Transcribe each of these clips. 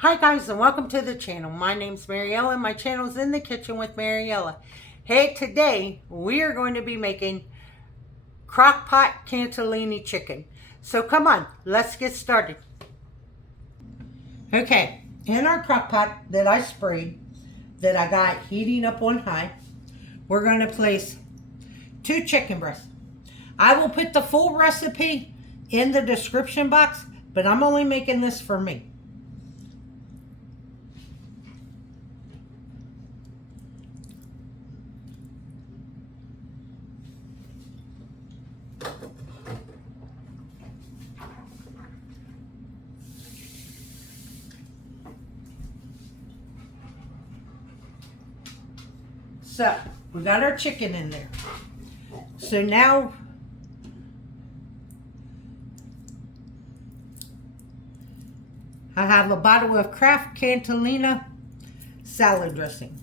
Hi guys, and welcome to the channel. My name's Mariella and my channel is In the Kitchen with Mariella. Hey, today we are going to be making Crock-Pot Catalina chicken. So come on, let's get started. Okay, in our crock pot that I sprayed, that I got heating up on high, we're going to place 2 chicken breasts. I will put the full recipe in the description box, but I'm only making this for me. So, we got our chicken in there. So now, I have a bottle of Kraft Catalina salad dressing.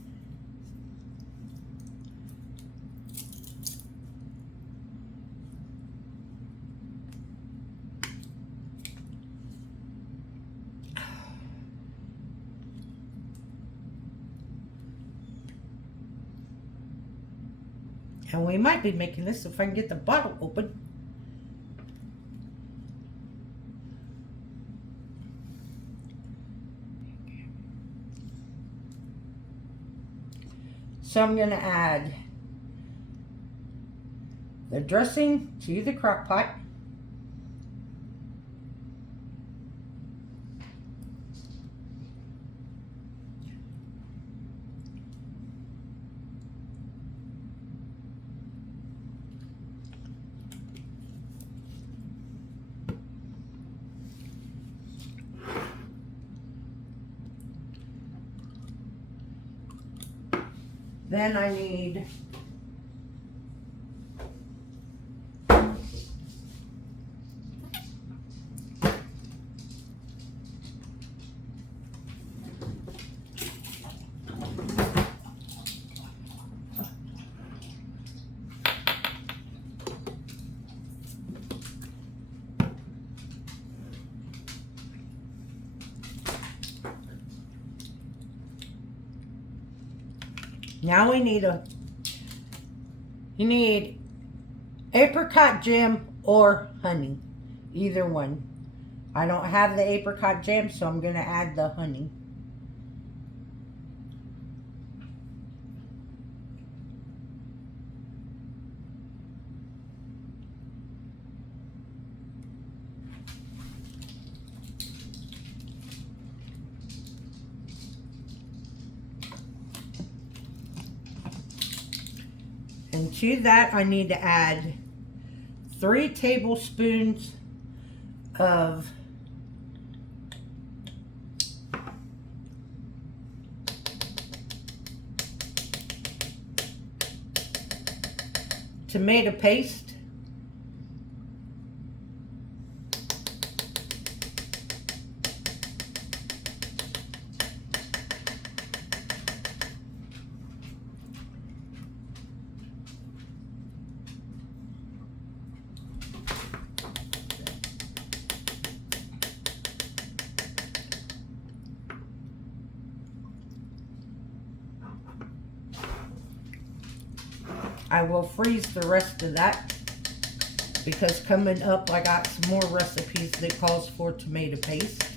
And we might be making this if I can get the bottle open. So I'm going to add the dressing to the crock pot. Then I need now we need you need apricot jam or honey, either one. I don't have the apricot jam, so I'm going to add the honey. And to that, I need to add 3 tablespoons of tomato paste. I will freeze the rest of that because coming up I got some more recipes that calls for tomato paste.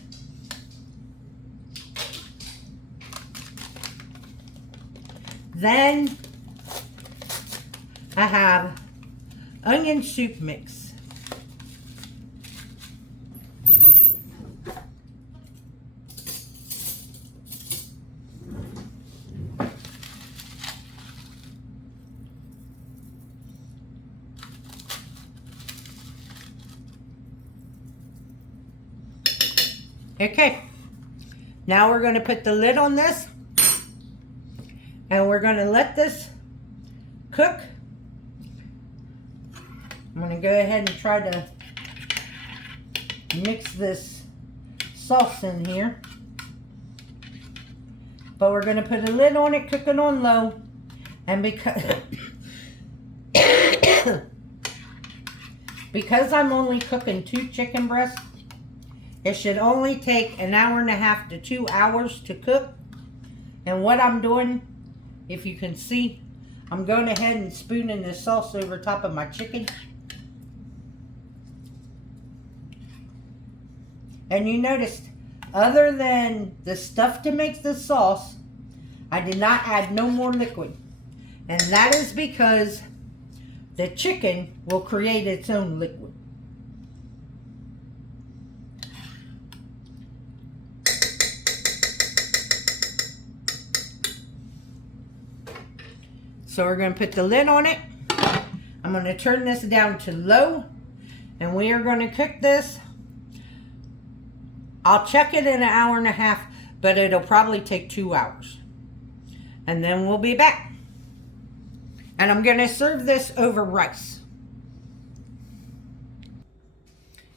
Then I have onion soup mix. Okay, now we're going to put the lid on this and we're going to let this cook. I'm going to go ahead and try to mix this sauce in here. But we're going to put a lid on it, cook it on low, and because I'm only cooking 2 chicken breasts, It should only take 1.5 to 2 hours to cook. And what I'm doing, if you can see, I'm going ahead and spooning this sauce over top of my chicken. And you noticed, other than the stuff to make the sauce, I did not add no more liquid. And that is because the chicken will create its own liquid. So we're going to put the lid on it. I'm going to turn this down to low. And we are going to cook this. I'll check it in 1.5 hours, but it'll probably take 2 hours. And then we'll be back. And I'm going to serve this over rice.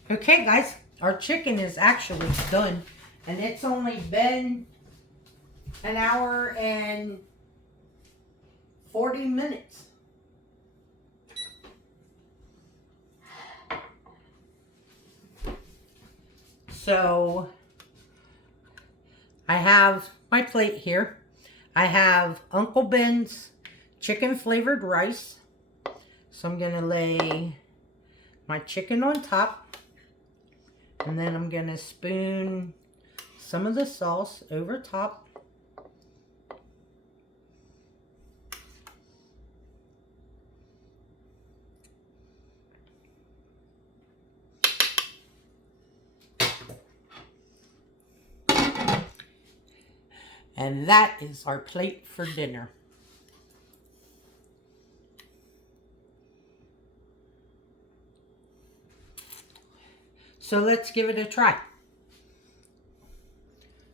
Okay, guys. Our chicken is actually done. And it's only been 1 hour and 40 minutes. So I have my plate here. I have Uncle Ben's chicken flavored rice. So I'm going to lay my chicken on top. And then I'm going to spoon some of the sauce over top. And that is our plate for dinner. So let's give it a try.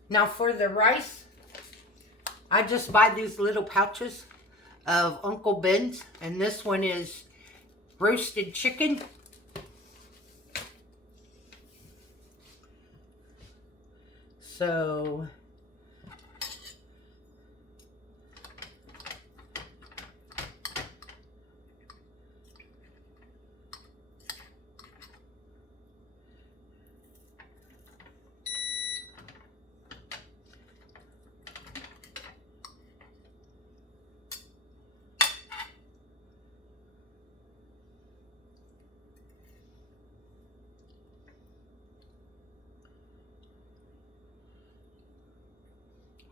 Now for the rice, I just buy these little pouches of Uncle Ben's. And this one is roasted chicken. So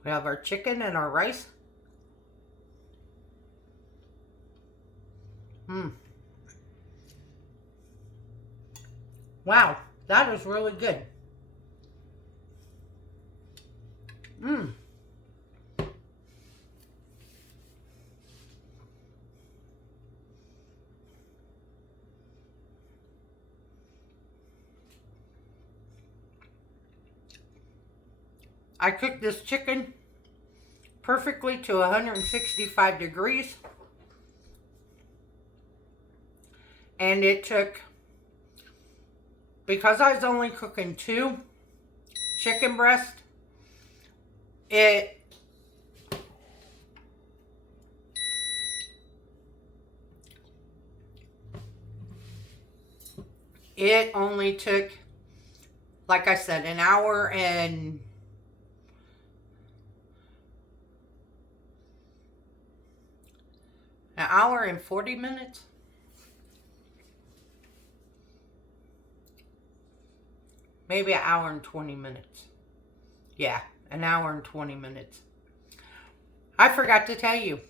we have our chicken and our rice. Wow, that is really good. I cooked this chicken perfectly to 165 degrees. And it took, because I was only cooking 2 chicken breasts, it only took, like I said, 1 hour and 40 minutes. Maybe 1 hour and 20 minutes. Yeah, 1 hour and 20 minutes. I forgot to tell you.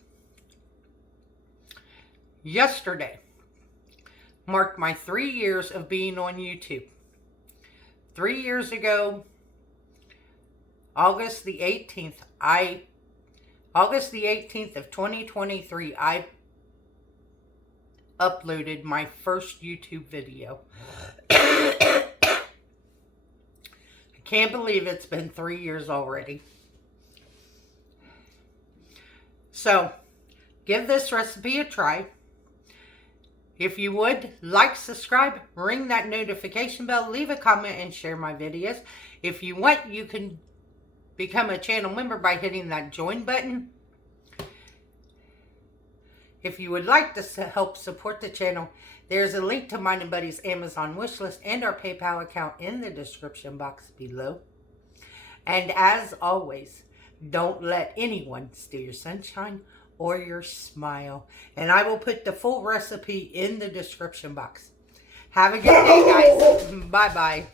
Yesterday marked my 3 years of being on YouTube. 3 years ago, August the 18th of 2023, I uploaded my first YouTube video. I can't believe it's been 3 years already. So, give this recipe a try. If you would, like, subscribe, ring that notification bell, leave a comment, and share my videos. If you want, you can become a channel member by hitting that join button. If you would like to help support the channel, there's a link to mine and Buddy's Amazon wish list and our PayPal account in the description box below. And as always, don't let anyone steal your sunshine or your smile. And I will put the full recipe in the description box. Have a good day, guys. Bye-bye.